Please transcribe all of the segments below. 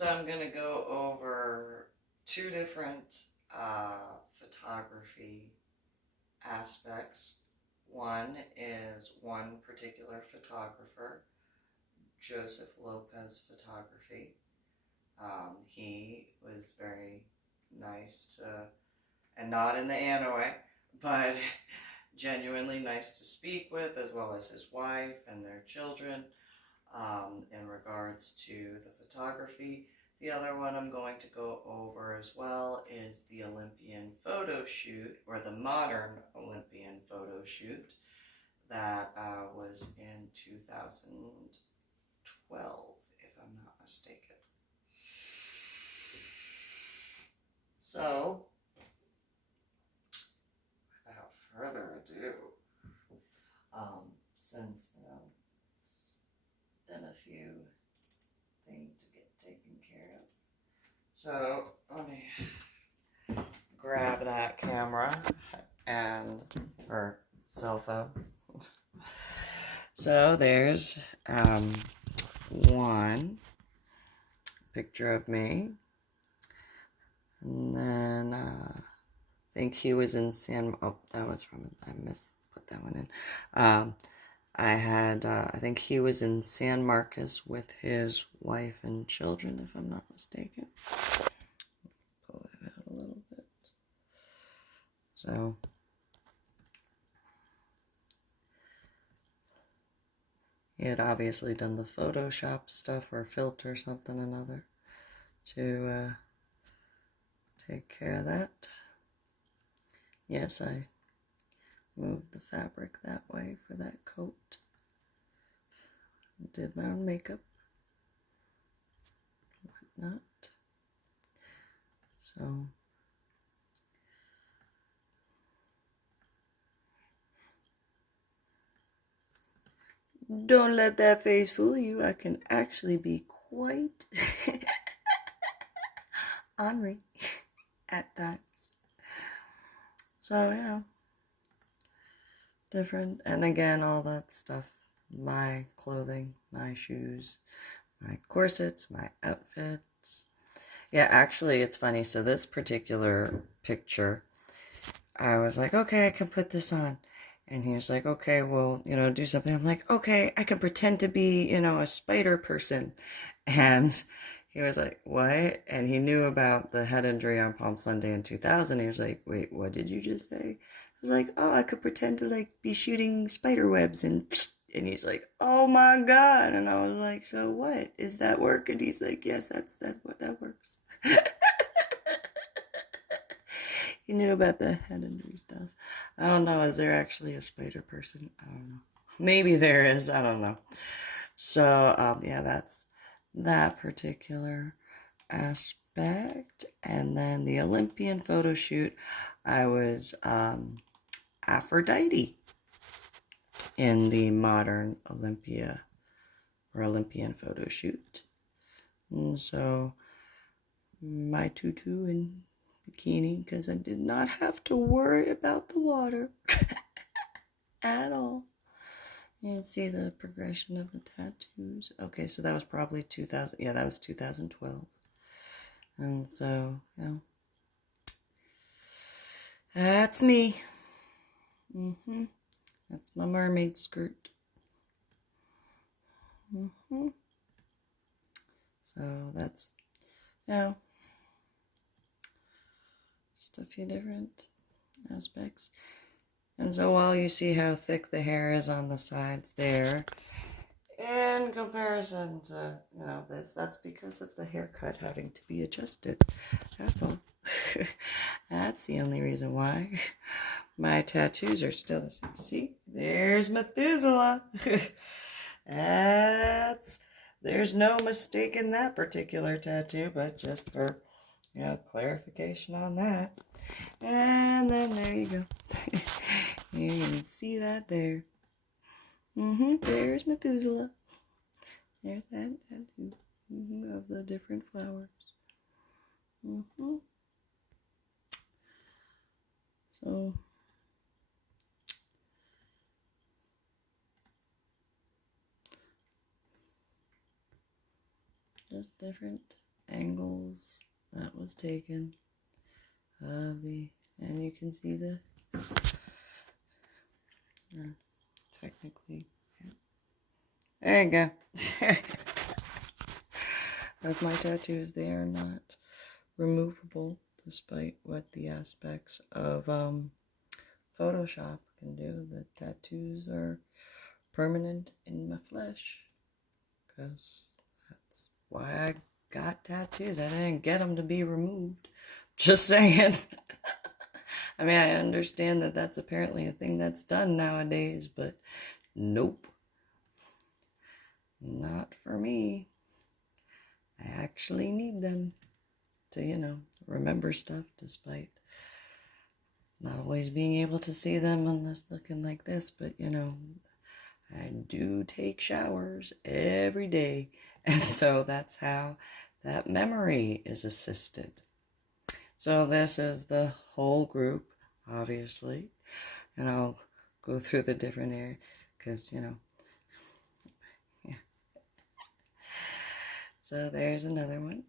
So I'm going to go over two different photography aspects. One is one particular photographer, Joseph Lopez Photography. He was very nice to, and not in the Anna way, but genuinely nice to speak with, as well as his wife and their children, in regards to the photography. The other one I'm going to go over as well is the Olympian photo shoot, or the modern Olympian photo shoot that was in 2012, if I'm not mistaken. So, without further ado, since, been a few things to get taken care of. So, let me grab that camera or cell phone. So, there's one picture of me. And then, I think he was in that was from, I put that one in. I think he was in San Marcos with his wife and children, if I'm not mistaken. Pull that out a little bit. So, he had obviously done the Photoshop stuff or filter something or another to take care of that. Yes, I moved the fabric that way for that coat. Did my own makeup, whatnot. So, don't let that face fool you. I can actually be quite ornery at times. So, different. And again, all that stuff. My clothing, my shoes, my corsets, my outfits. Yeah, actually, it's funny. So this particular picture, I was like, okay, I can put this on. And he was like, okay, well, do something. I'm like, okay, I can pretend to be, a spider person. And he was like, what? And he knew about the head injury on Palm Sunday in 2000. He was like, wait, what did you just say? I was like, oh, I could pretend to be shooting spider webs and he's like, oh my God. And I was like, so what? Is that work? And he's like, yes, that's what that works. He knew about the head injury stuff. I don't know. Is there actually a spider person? I don't know. Maybe there is. I don't know. So, yeah, that's that particular aspect. And then the Olympian photo shoot, I was Aphrodite in the modern Olympian photo shoot. And so, my tutu and bikini, because I did not have to worry about the water at all. You can see the progression of the tattoos. Okay, so that was probably 2000. Yeah, that was 2012. And so, that's me. That's my mermaid skirt. So that's, just a few different aspects. And so while you see how thick the hair is on the sides there, in comparison to, this, that's because of the haircut having to be adjusted. That's all. That's the only reason why. My tattoos are still the same. See, there's Methuselah. There's no mistaking that particular tattoo, but just for, clarification on that. And then there you go. You can see that there. There's Methuselah. There's that tattoo of the different flowers. So, just different angles that was taken of the, and you can see the, technically, yeah. There you go. Of my tattoos, they are not removable, despite what the aspects of Photoshop can do. The tattoos are permanent in my flesh, because that's why I got tattoos. I didn't get them to be removed. Just saying. I mean, I understand that that's apparently a thing that's done nowadays, but nope. Not for me. I actually need them to, you know, remember stuff, despite not always being able to see them unless looking like this. But, you know, I do take showers every day. And so that's how that memory is assisted. So this is the whole group, obviously. And I'll go through the different areas because, you know. Yeah. So there's another one.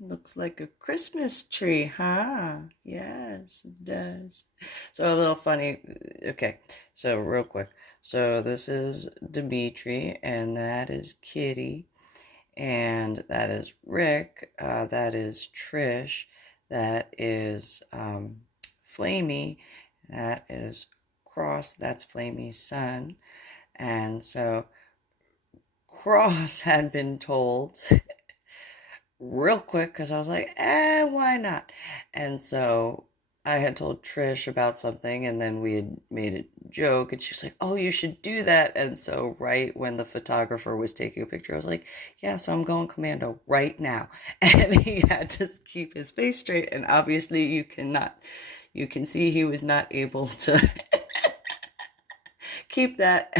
Looks like a Christmas tree, huh? Yes, it does. So a little funny. Okay, so real quick. So this is Dimitri, and that is Kitty, and that is Rick, that is Trish, that is Flamey, that is Cross, that's Flamey's son. And so Cross had been told real quick, because I was like, why not? And so I had told Trish about something, and then we had made a joke, and she's like, oh, you should do that. And so right when the photographer was taking a picture, I was like, yeah, so I'm going commando right now. And he had to keep his face straight, and obviously you can see he was not able to keep that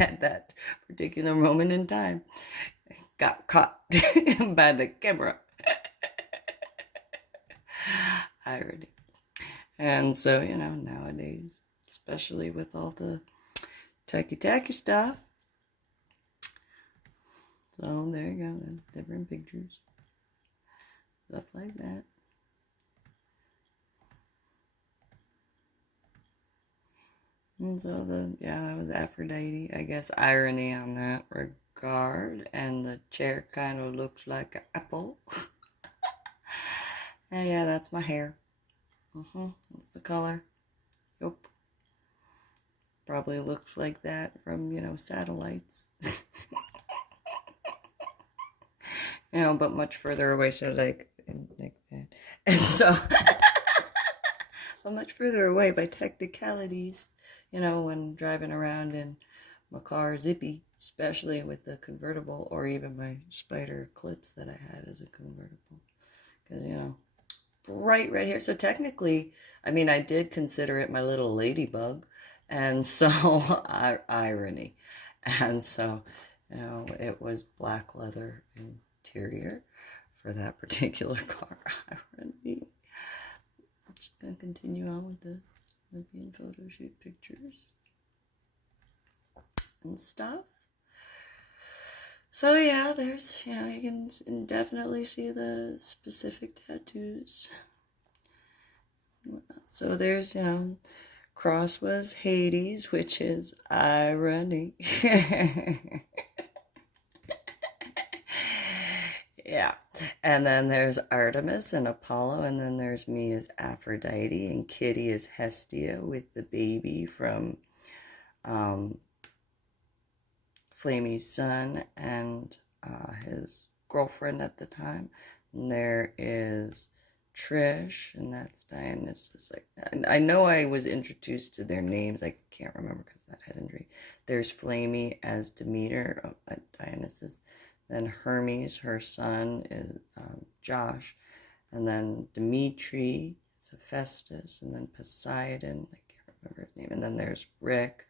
at that particular moment in time. Got caught by the camera. Irony. And so, you know, nowadays, especially with all the tacky stuff. So there you go. That's different pictures. Stuff like that. And so that was Aphrodite. I guess irony on that regard. And the chair kind of looks like an apple. And yeah, that's my hair. That's the color. Yep. Probably looks like that from, you know, satellites. You know, but much further away, so like that. And so, but much further away by technicalities, you know, when driving around in my car zippy, especially with the convertible, or even my Spider clips that I had as a convertible. Because, you know, right here. So technically, I mean, I did consider it my little ladybug. And so, irony. And so, you know, it was black leather interior for that particular car. Irony. I'm just going to continue on with the Olympian photo shoot pictures and stuff. So yeah, there's, you know, you can definitely see the specific tattoos. So there's, you know, Cross was Hades, which is irony. Yeah. And then there's Artemis and Apollo, and then there's me as Aphrodite, and Kitty is Hestia with the baby from Flamey's son and his girlfriend at the time. And there is Trish, and that's Dionysus. I know I was introduced to their names. I can't remember because of that head injury. There's Flamey as Demeter, Dionysus. Then Hermes, her son, is Josh. And then Dimitri is Hephaestus. And then Poseidon, I can't remember his name. And then there's Rick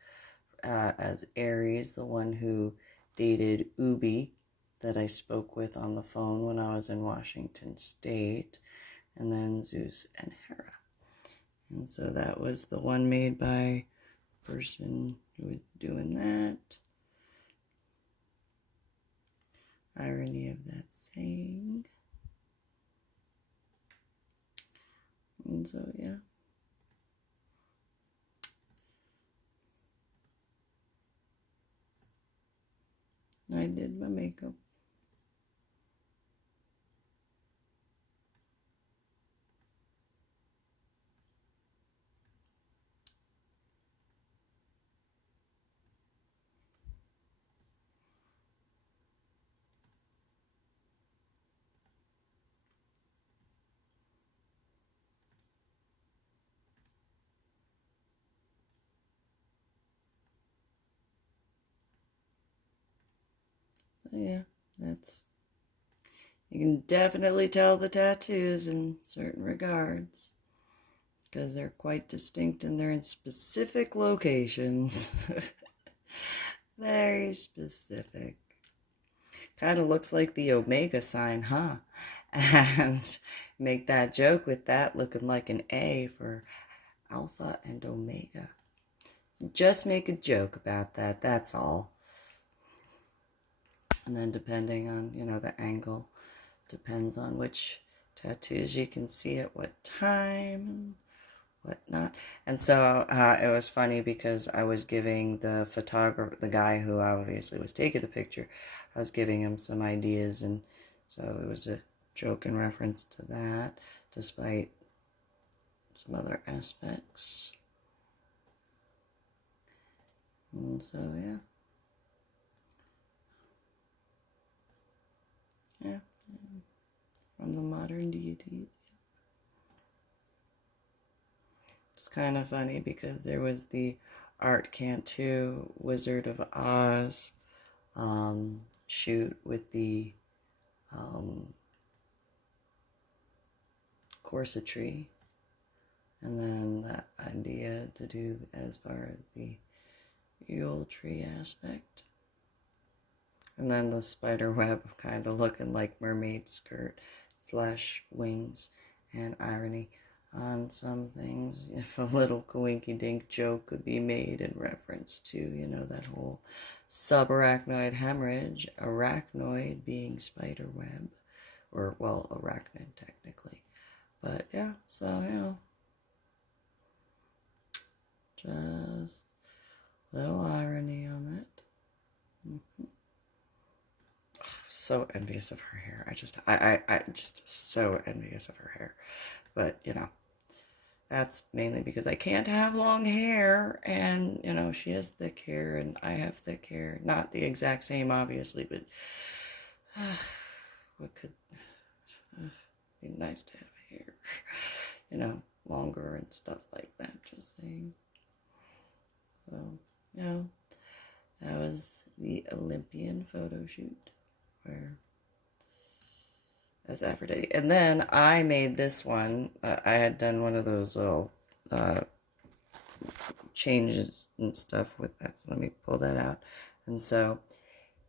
as Ares, the one who dated Ubi that I spoke with on the phone when I was in Washington State. And then Zeus and Hera. And so that was the one made by the person who was doing that. Irony of that saying. And so, yeah. I did my makeup. Yeah, that's, you can definitely tell the tattoos in certain regards because they're quite distinct and they're in specific locations. Very specific. Kind of looks like the Omega sign, huh? And make that joke with that looking like an A for Alpha and Omega. Just make a joke about that, that's all. And then depending on, the angle, depends on which tattoos you can see at what time and whatnot. And so it was funny because I was giving the photographer, the guy who obviously was taking the picture, I was giving him some ideas, and so it was a joke in reference to that, despite some other aspects. And so, yeah. Yeah. From the modern deities. It's kind of funny because there was the Art Cantu Wizard of Oz shoot with the corsetry, and then that idea to do as far as the Yule tree aspect, and then the spider web kind of looking like mermaid skirt / wings, and irony on some things. If a little coinky-dink joke could be made in reference to, that whole subarachnoid hemorrhage, arachnoid being spider web, or, well, arachnid technically. But yeah, so, just little irony on that. Mm-hmm. So envious of her hair. I just so envious of her hair. But, that's mainly because I can't have long hair, and, she has thick hair and I have thick hair. Not the exact same, obviously, but what could be nice to have hair, longer and stuff like that, just saying. So, that was the Olympian photo shoot where as Aphrodite. And then I made this one. I had done one of those little changes and stuff with that. So let me pull that out. And so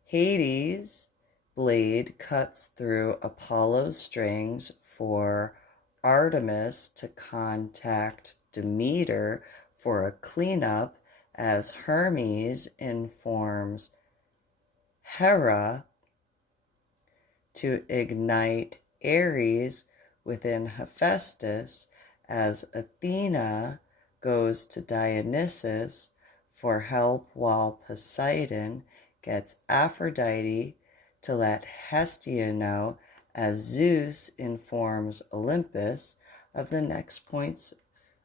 Hades' blade cuts through Apollo's strings for Artemis to contact Demeter for a cleanup, as Hermes informs Hera to ignite Ares within Hephaestus, as Athena goes to Dionysus for help, while Poseidon gets Aphrodite to let Hestia know, as Zeus informs Olympus of the next points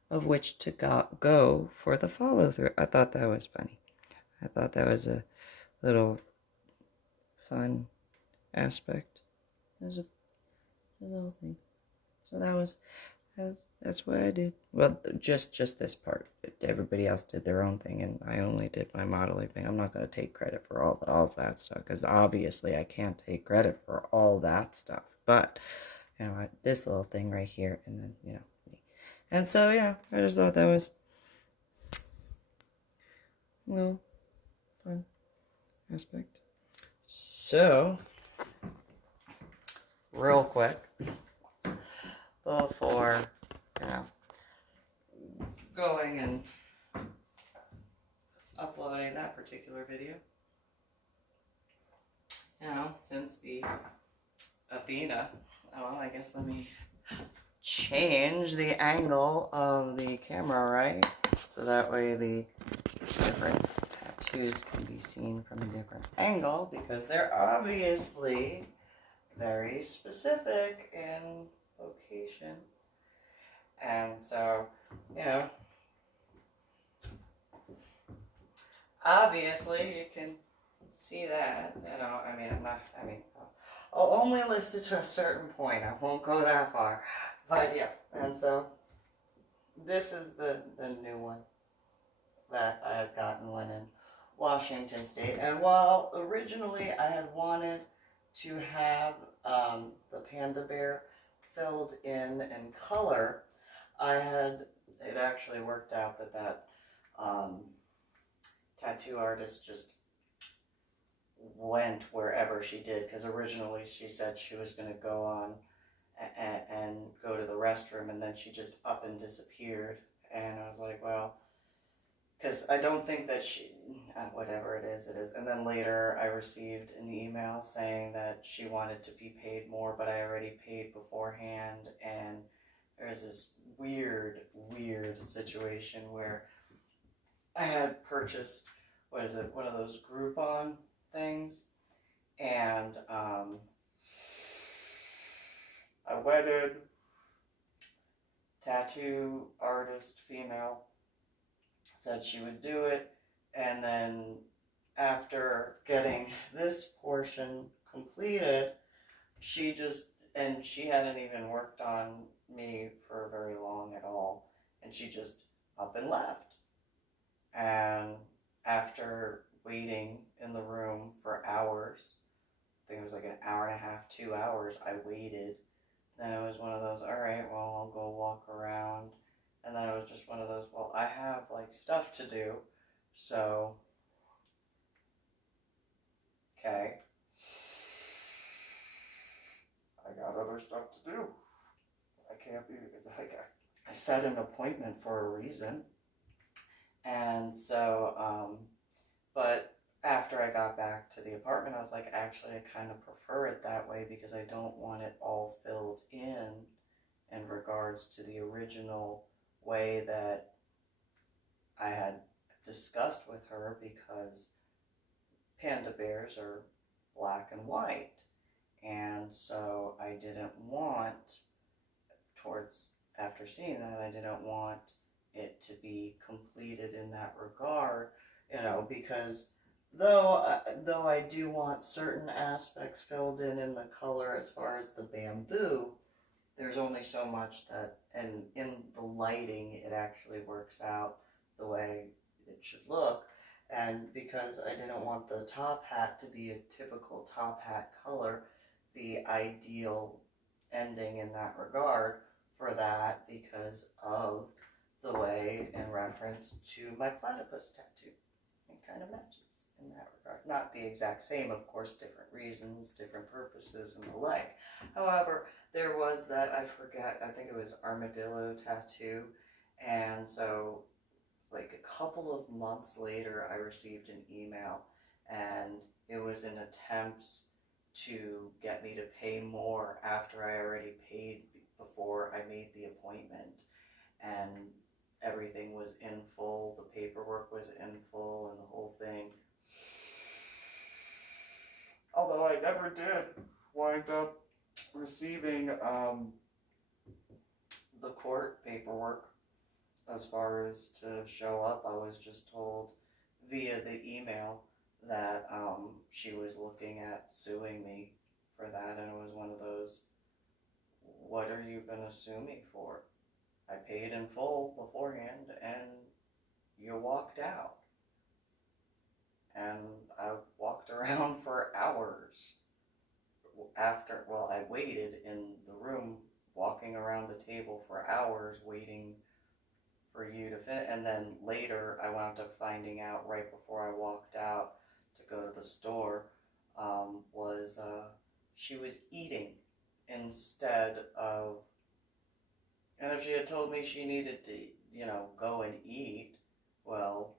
of which to go for the follow-through. I thought that was funny. I thought that was a little fun aspect. There's a little thing. So that's what I did. Well, just this part. Everybody else did their own thing, and I only did my modeling thing. I'm not going to take credit for all that stuff, because obviously I can't take credit for all that stuff. But, this little thing right here, and then, me. And so, I just thought that was a little fun aspect. So, real quick, before, going and uploading that particular video, since the Athena, well, I guess let me change the angle of the camera, right? So that way the different tattoos can be seen from a different angle, because they're obviously very specific in location. And so, you know, obviously you can see that, you know, I'll only lift it to a certain point. I won't go that far. But yeah, and so this is the new one that I had gotten when in Washington State. And while originally I had wanted to have the panda bear filled in color, it actually worked out that tattoo artist just went wherever she did, because originally she said she was going to go on and go to the restroom, and then she just up and disappeared. And I was like, well, because I don't think that she, whatever it is. And then later I received an email saying that she wanted to be paid more, but I already paid beforehand. And there's this weird situation where I had purchased, one of those Groupon things, and a wedded tattoo artist female said she would do it, and then after getting this portion completed, she hadn't even worked on me for very long at all, and she just up and left. And after waiting in the room for hours, I think it was like an hour and a half, 2 hours, I waited. Then it was one of those, all right, well, I'll go walk around. And then it was just one of those, well, I have like stuff to do, so, okay. I got other stuff to do. I can't be, it's like I set an appointment for a reason. And so, but after I got back to the apartment, I was like, actually, I kind of prefer it that way, because I don't want it all filled in regards to the original way that I had discussed with her, because panda bears are black and white. And so I didn't want, after seeing that, I didn't want it to be completed in that regard, you know, because though I do want certain aspects filled in the color as far as the bamboo, there's only so much that, and in the lighting, it actually works out the way it should look. And because I didn't want the top hat to be a typical top hat color, the ideal ending in that regard for that, because of the way, in reference to my platypus tattoo, it kind of matches in that regard. Not the exact same, of course, different reasons, different purposes, and the like. However, there was that, I forget, I think it was armadillo tattoo, and so like a couple of months later, I received an email, and it was in attempts to get me to pay more after I already paid before I made the appointment, and everything was in full, the paperwork was in full, and the whole thing. Although I never did wind up receiving the court paperwork as far as to show up. I was just told via the email that she was looking at suing me for that, and it was one of those, what are you going to sue me for? I paid in full beforehand, and you walked out. And I walked around for hours I waited in the room, walking around the table for hours, waiting for you to finish. And then later, I wound up finding out right before I walked out to go to the store, she was eating instead of, and if she had told me she needed to, you know, go and eat, well,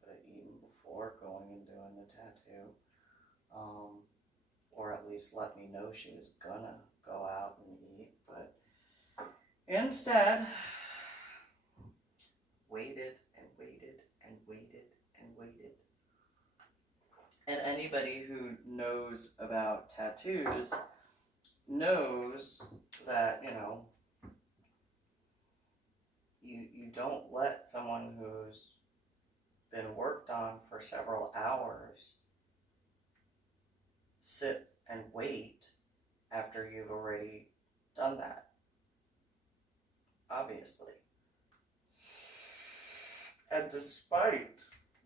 could have eaten before going and doing the tattoo. or at least let me know she was gonna go out and eat, but instead waited and waited and waited and waited. And anybody who knows about tattoos knows that, you don't let someone who's been worked on for several hours sit and wait after you've already done that, obviously. And despite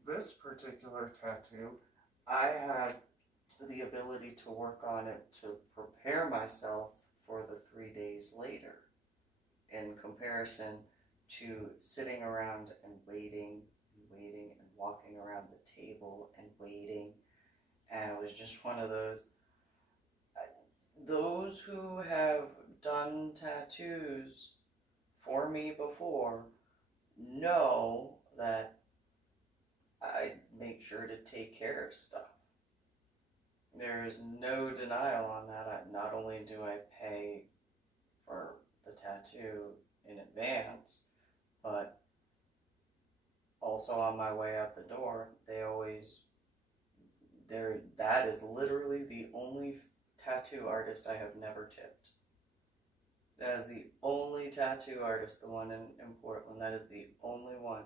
this particular tattoo, I had the ability to work on it to prepare myself for the 3 days later, in comparison to sitting around and waiting and walking around the table and waiting. And it was just one of those who have done tattoos for me before know that I make sure to take care of stuff. There is no denial on that. Not only do I pay for the tattoo in advance, but also on my way out the door, that is literally the only tattoo artist I have never tipped. That is the only tattoo artist, the one in Portland. That is the only one.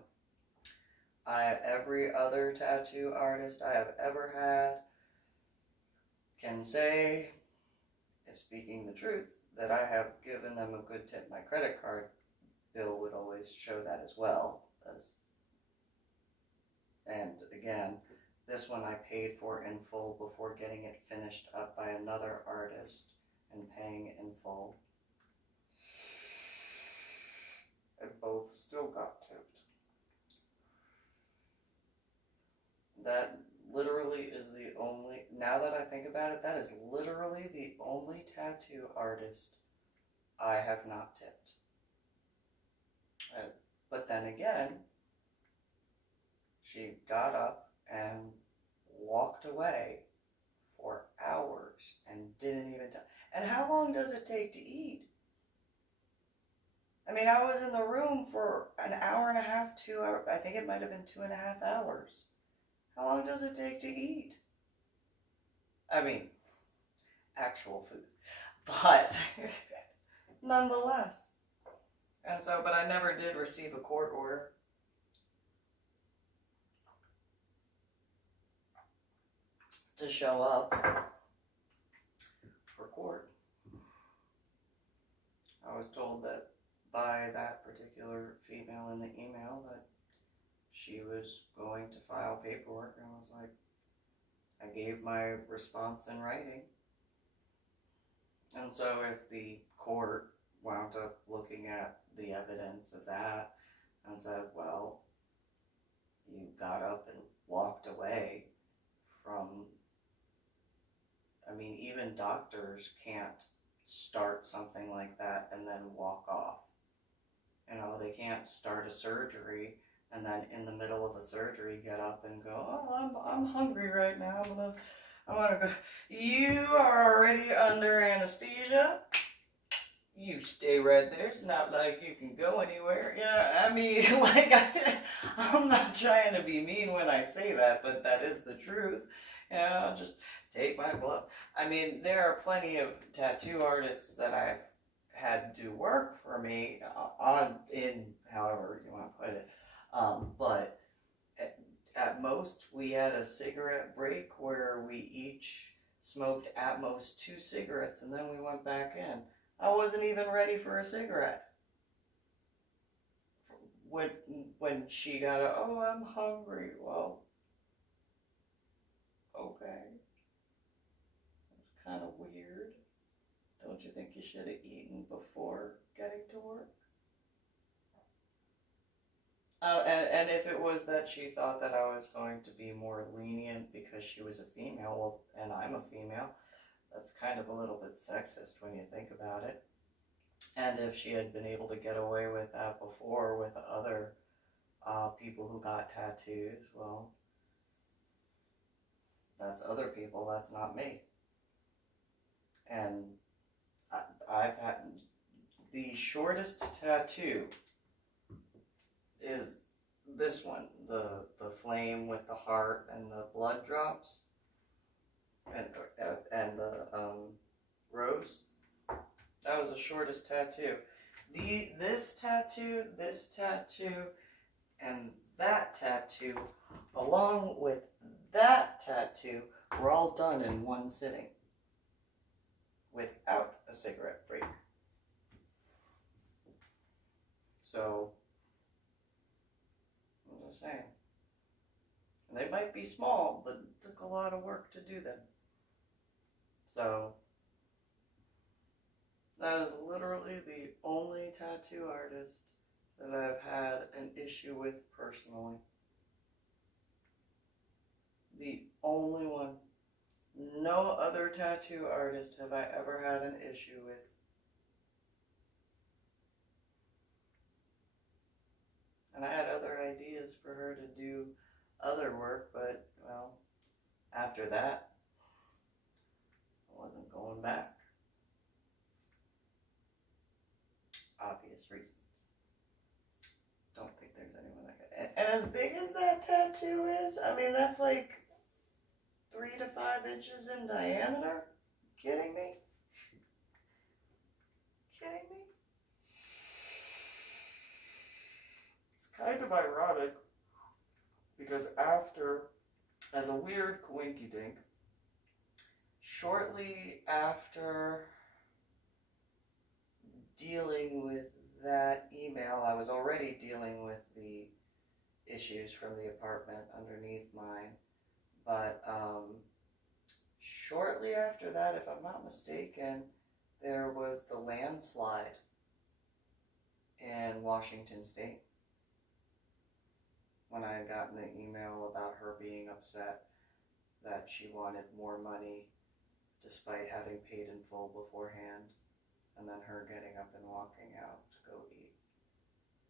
Every other tattoo artist I have ever had can say, if speaking the truth, that I have given them a good tip. My credit card bill would always show that as well. And again, this one I paid for in full before getting it finished up by another artist and paying in full. And both still got tipped. That literally is the only, now that I think about it, that is literally the only tattoo artist I have not tipped. But then again, she got up and walked away for hours and didn't even tell. And how long does it take to eat? I mean, I was in the room for an hour and a half, 2 hours. I think it might have been 2.5 hours. How long does it take to eat? I mean, actual food. But nonetheless. And so, but I never did receive a court order. To show up for court. I was told that by that particular female in the email that she was going to file paperwork, and I was like, I gave my response in writing. And so if the court wound up looking at the evidence of that and said, well, you got up and walked away from, I mean, even doctors can't start something like that and then walk off. You know, they can't start a surgery and then in the middle of a surgery get up and go, oh, I'm hungry right now. I'm gonna go. You are already under anesthesia. You stay right there. It's not like you can go anywhere. Yeah, I mean, like, I'm not trying to be mean when I say that, but that is the truth. Yeah, just take my blood. I mean, there are plenty of tattoo artists that I've had do work for me in however you want to put it. But at most, we had a cigarette break where we each smoked at most 2 cigarettes, and then we went back in. I wasn't even ready for a cigarette. When she got oh, I'm hungry. Well, okay. It's kind of weird. Don't you think you should have eaten before getting to work? And if it was that she thought that I was going to be more lenient because she was a female, well, and I'm a female, that's kind of a little bit sexist when you think about it. And if she had been able to get away with that before with other people who got tattoos, well, that's other people, that's not me. And I've had the shortest tattoo is this one, the flame with the heart and the blood drops, and the rose. That was the shortest tattoo. This tattoo, and that tattoo, along with that tattoo, were all done in one sitting without a cigarette break. So, I'm just saying. And they might be small, but it took a lot of work to do them. So, that is literally the only tattoo artist that I've had an issue with personally. The only one. No other tattoo artist have I ever had an issue with. And I had other ideas for her to do other work, but, well, after that, I wasn't going back. Obvious reasons. Don't think there's anyone that could. And as big as that tattoo is, I mean, that's like 3 to 5 inches in diameter. Kidding me? Kidding me? It's kind of ironic because as a weird coinky dink, shortly after dealing with that email, I was already dealing with the issues from the apartment underneath mine, but shortly after that, if I'm not mistaken, there was the landslide in Washington State, when I had gotten the email about her being upset that she wanted more money despite having paid in full beforehand, and then her getting up and walking out to go eat.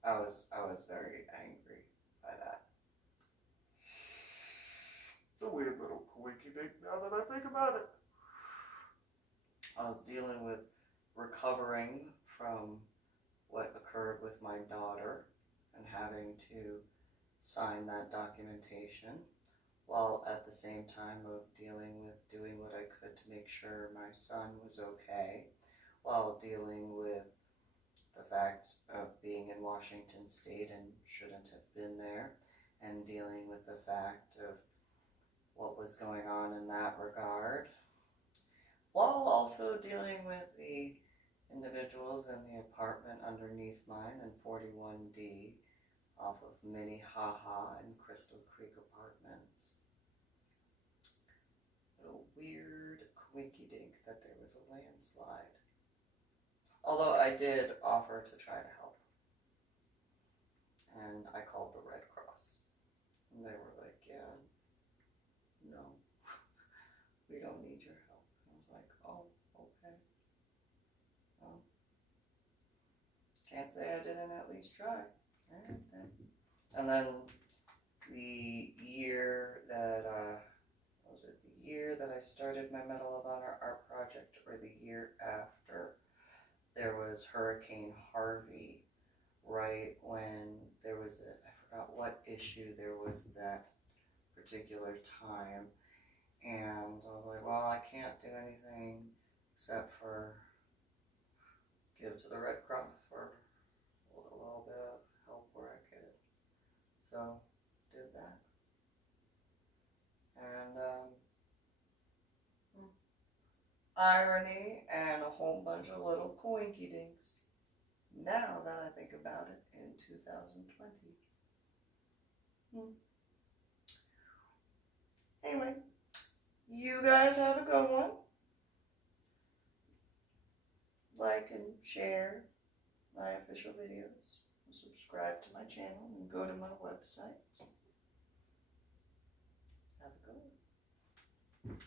I was very angry by that. It's a weird little quickie dink now that I think about it. I was dealing with recovering from what occurred with my daughter and having to sign that documentation, while at the same time of dealing with doing what I could to make sure my son was okay, while dealing with the fact of being in Washington State and shouldn't have been there, and dealing with the fact of what was going on in that regard, while also dealing with the individuals in the apartment underneath mine in 41D off of Minnehaha and Crystal Creek Apartments. A weird quinky dink that there was a landslide. Although I did offer to try to help. And I called the Red Cross. And they were like, yeah, no, we don't need your help. And I was like, oh, okay. Well, can't say I didn't at least try. Alright then. And then the year that, the year that I started my Medal of Honor art project, or the year after, there was Hurricane Harvey, right when there was I forgot what issue there was that particular time, and I was like, well, I can't do anything except for give to the Red Cross for a little bit of help where I could. So, did that. And, irony and a whole bunch of little coinky dinks, now that I think about it, in 2020. Anyway, you guys have a good one. Like and share my official videos. Subscribe to my channel and go to my website. Have a good one.